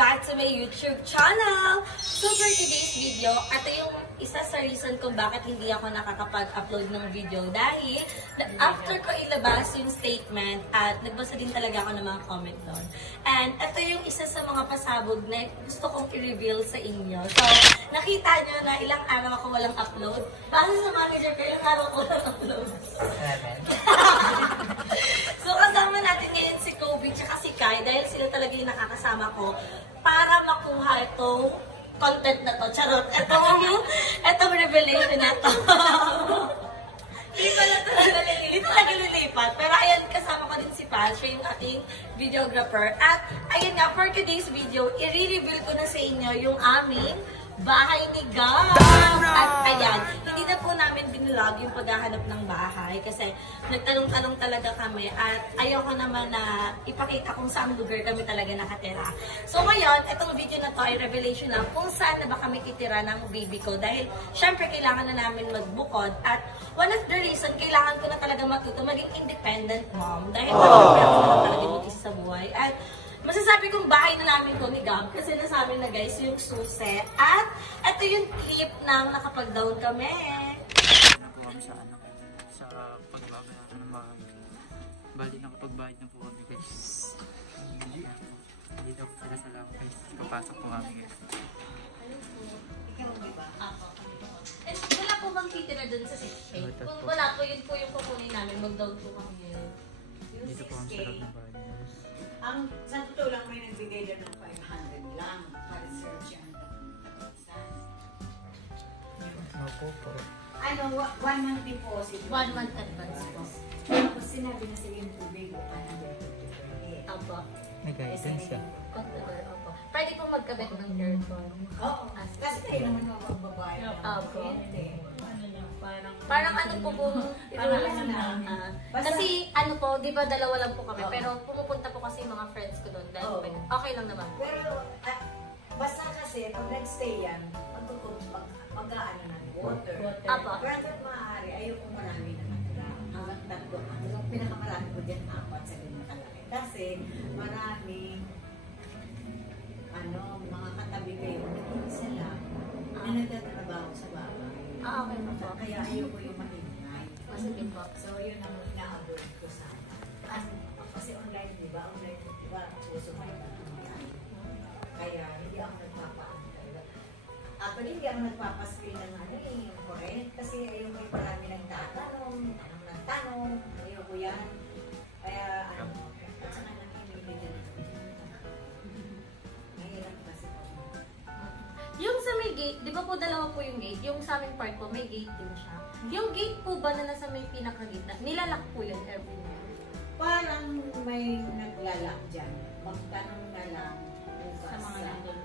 back to my YouTube channel! So for today's video, ito yung isa sa reason kung bakit hindi ako nakakapag-upload ng video dahil after ko ilabas yung statement at nagbasa din talaga ako ng mga comment doon. And ito yung isa sa mga pasabog na gusto kong i-reveal sa inyo. So nakita nyo na ilang araw ako walang upload. Base sa manager ko, ilang araw ako walang upload. So kasama natin ngayon si Kobe tsaka si Kai dahil sila talaga yung nakakasama ko para makuha itong content na to. Charot. Itong revelation na to. Hindi ko na ito nalilipat. Hindi talaga lilipat. Pero ayan, kasama ko din si Pat, siya yung ating videographer. At ayan nga, for today's video, i-reveal ko na sa inyo yung aming bahay ni Gab. At ayan, hindi na po namin binlog yung paghahanap ng bahay kasi nagtanong-tanong talaga kami at ayoko naman na ipakita kung saan lugar kami talaga nakatira. So ngayon, itong video na to ay revelation na kung saan na ba kami titira ng baby ko dahil syempre kailangan na namin magbukod at one of the reason kailangan ko na talaga matuto maging independent mom dahil talaga buntis sa buhay. At masasabi kong bahay na namin ko ni Gab kasi nasabi na guys yung susi at ito yung clip ng nakapag-down kami. Po kami sa sa pagbago natin ng bahay. Bali nakapagbayad na po kami guys. Hindi daw sila sa lang guys. Papasok po kami guys. Ikaw diba? Ako. And wala po bang titira dun sa 6K? Kung wala po, yun po yung kukunin namin. Mag-down po kami ngayon. Dito po kami sa loob ng bahay. Ang sa totoo lang may nagbigay din ng 500 lang para search yan. Opo po. Ano, 1 month deposit. 1 month advance po. Tapos sinabi na sila yung tubig o 150. Opo. May guidance ka. Controller, opo. Pwede po magkabit ng aircon. Oo. Kasi tayo naman ang magbabayad. Opo. Hindi. Parang ano po po, kasi ano po, di ba dalawa lang po kami, pero pumupunta po kasi mga friends ko doon dahil okay lang naman. Pero basta kasi pag nag-stay yan, mag-aano ng water. Apo. Pero hanggat maaari, ayoko marami naman lang. Hanggang tatlo. Ang pinakamarami ko dyan, 4 sa din nakalaki. Kasi marami mga katabi kayo, nag-iisa lang na nagtatrabaho sa bahay. Okay po. Kaya ayoko yung maingay. Masipin po. So, yun ang ina-avoid ko sana. Kasi online, di ba? Online, di ba? Puso kayo na online. Kaya hindi ako nagpapaantay. Actually, hindi ako nagpapascreen ng correct. Kasi ayoko yung marami nagtatanong, nagtanong, ayoko yan. Kaya, at saka nang hindi din. Mahirap kasi po. Yung sa may gate, di ba po dalawa po yung gate? Yung sa aming part po, may gate din siya. Yung gate po ba na nasa may pinakagitna, nilalak po yun every night? Parang may naglalak dyan. Magtanong na lang bukas Sa mga nandun.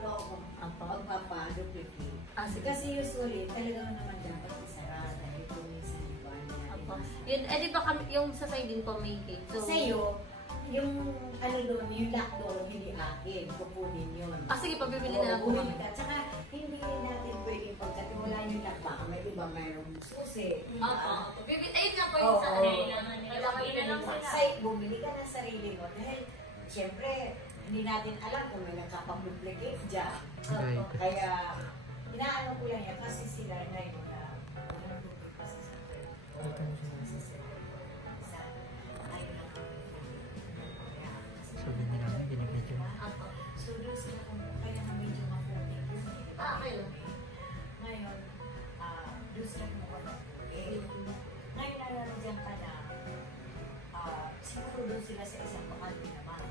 Magpapa-duplicate. Sige. Kasi usually, talagang naman dapat isara dahil kung minsan iba Apo. Yun, di ba kami, yung sa side din po may gate? So, sa'yo, yung doon, yung lock doon, hindi akin. Kukunin yun. sige, pabibili na lang po kami. Tsaka, hindi natin pwedeng pagkatiwala yung lock. Baka may iba mayroong susi. Opo. Bibitayin na po yung sa Site, bumili ka ng sarili mo. Dahil, siyempre, hindi natin alam kung may nagkapag-duplicate dyan. Kaya, inaano ko lang yan kasi sila na yung kasi sa Sabi nila na, ginibidyo mo. so, doon sila kaya na medyo maputik yun. Okay lang. Ngayon, doon sila ngayon nalalagyan ka na, siguro doon sila sa isang bakante naman.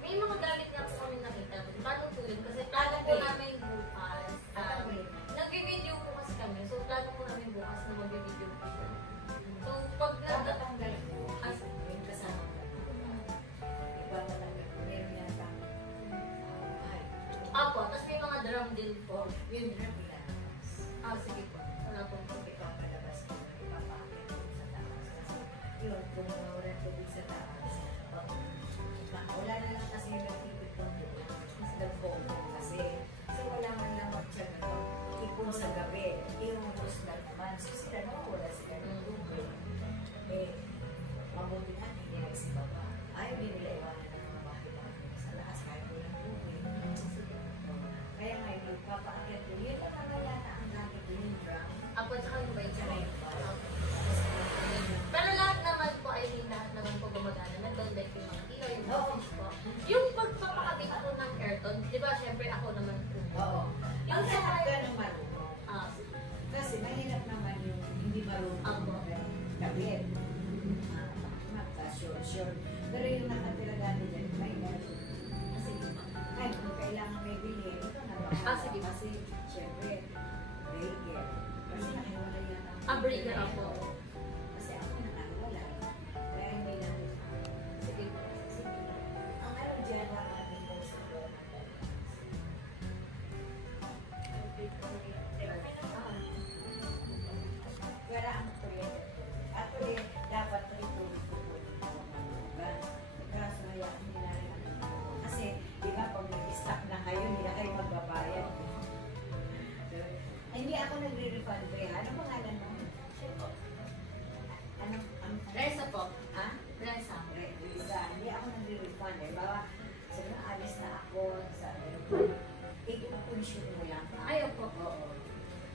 May mga galit nga po kami nakita. Paano po yun? Kasi plano po namin bukas. Nag-video po kasi kami. So, plano po namin bukas na mag-video po siya. So, pag Tatanggal mo, yung kasama ka. Iba matanggal mo, meron yan lang. Apo, tapos may mga drum din po. Yung drum nila. Sige po. Wala po po. Ikaw palabas mo, ipapakit mo sa taas. Kasi yun, kung mawala ko din sa taas, wala na lang kasi yung nagtipid ko nag-phone kasi wala man lang mag-check ko ipon sa gabi, iunos na naman. So sila wala sila ng tubig. Mabuti na, hindi nagsibaba. Ay, binilaiwanan ng mga bahay sa lakas. Di ba, syempre ako naman. Oo. Ang sarap ka ng marunong. Ah, Kasi mahirap naman yung hindi marunong kabit. Sure. Pero yung nakatira dati dyan, may gano'n. kasi Ay, kung kailangan may bilhin, ito na ba? Sige. Kasi, syempre, breaker. Kasi nakiwala yan ang... breaker ako. Kasi ako nakahiwala. Kaya hindi na... Sige. Ang ano dyan, natin ko sa... Wala ang tuloy. Actually, dapat ito kaso kaya hindi na rin kasi di ba pag nag-stop na kayo hindi na kayo magbabayad hindi ako nagre-refund ano pangalan mo? Reza po. Ha? Reza. Reza hindi ako nagre-refund bawa sabi na alis na ako sa aeroport i-consume mo lang Ayoko. oo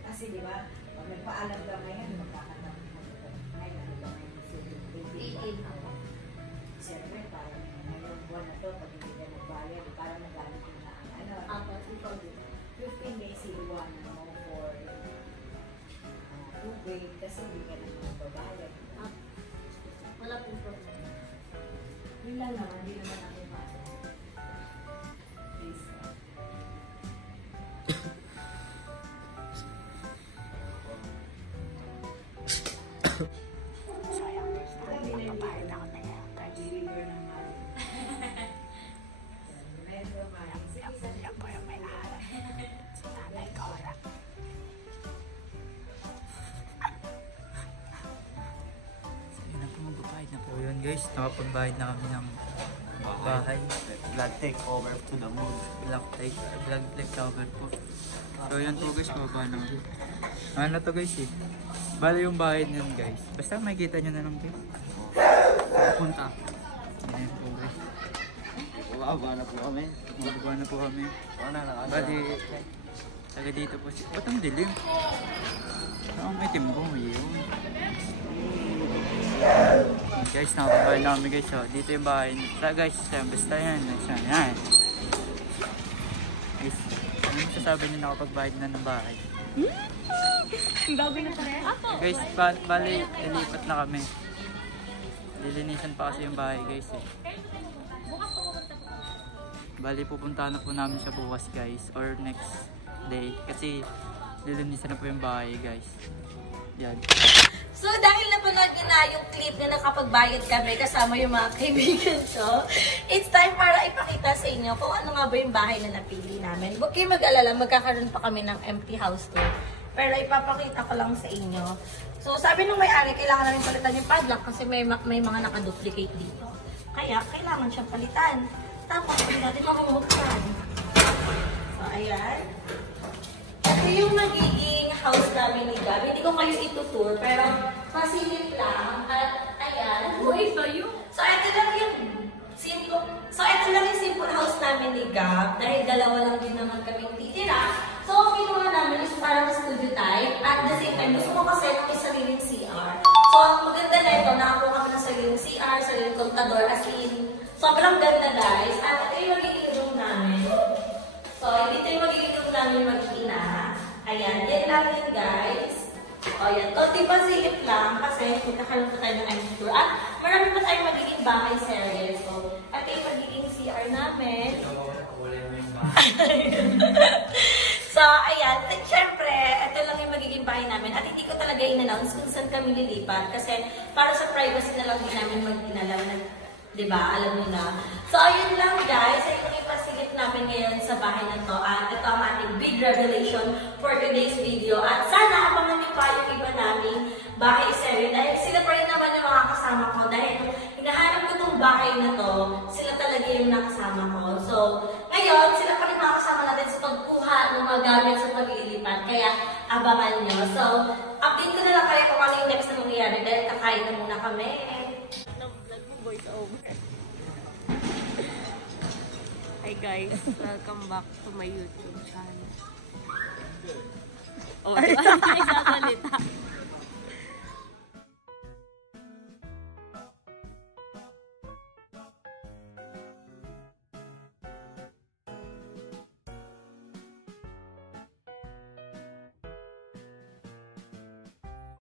kasi di ba pag nagpaalam ka ngayon magkakaroon mo ngayon ano ba ngayon ako. siyempre parang ngayong buwan na to pag hindi ka nagbayad para magalit mo na ang ano Ikaw din. 15 days iluwan mo for tubig kasi hindi ka na magbabayad Wala pong problema. yun lang naman, hindi naman ako paano please So yun guys, nakapagbayad na kami ng bahay. Vlog take over to the moon. Vlog take cover po. So yun po guys, bababa na kami. Ano to guys eh. Bali yung bahay niyan guys. Basta makikita nyo na lang guys. Punta. Yan po guys. Bumaba na po kami. Bababa na po kami. Wala na kasi. Bali, taga dito po si... Ba't ang dilim? Ang itim ko, yun. Guys, nakapagbayad na kami guys. So, dito yung bahay. Guys, basta yan. Yan. Guys, ano masasabi nyo nakapagbayad na ng bahay? Ang gagawin na tayo. Guys, bali, ilipat na kami. Lilinisan pa kasi yung bahay guys eh. Bali, pupuntahan na po namin siya bukas guys. Or next day. Kasi lilinisan na po yung bahay guys. Yan. So, dahil napanood nyo na yung clip na nakapagbayad kami kasama yung mga kaibigan ko, it's time para ipakita sa inyo kung ano nga ba yung bahay na napili namin. Huwag kayo mag-alala, magkakaroon pa kami ng empty house tour. Pero ipapakita ko lang sa inyo. So, sabi nung may-ari, kailangan namin palitan yung padlock kasi may mga nakaduplicate dito. Kaya, kailangan siyang palitan. Tapos, hindi natin makukuksan. So, ayan. Ito yung magiging house namin ni Gab. Hindi ko kayo itutour, pero masilip lang. At ayan. Ito yung... So, ito lang yung simple house namin ni Gab. Dahil dalawa lang din naman kaming titira. So, ang ginawa namin is parang studio type. At the same time, gusto ko kasi may sariling CR. So, ang maganda na ito, nakakuha kami ng sariling CR, sariling kontador, as in, sobrang ganda guys. At ito yung magiging room namin. So, dito yung magiging room namin mag-ina. Ayan, yan lang yun guys. O yan, konti pa silip lang kasi magkakaroon pa tayo ng empty tour. At marami pa tayong magiging bahay series. So, at yung magiging CR namin. So, ayan. Siyempre, ito lang yung magiging bahay namin. At hindi ko talaga in-announce kung saan kami lilipat. Kasi para sa privacy na lang din namin mag-inalaw na, diba? Alam mo na. So, ayun lang guys. Ito yung ipasilip namin ngayon sa bahay na to. At ito ang ating big revelation for today's video. At sana abangan niyo pa yung iba namin bahay series. Dahil sila pa rin naman yung mga kasama ko. Dahil hinahanap ko itong bahay na to, sila talaga yung nakasama ko. So, ngayon, sila pa rin mga kasama natin sa pagkuha ng mga gamit sa paglilipat. Kaya, abangan nyo. So, update ko na lang kayo kung ano yung next na mangyayari. Dahil kakain na muna kami. Voice over. Hi guys, welcome back to my YouTube channel. Oh, ay sasalita.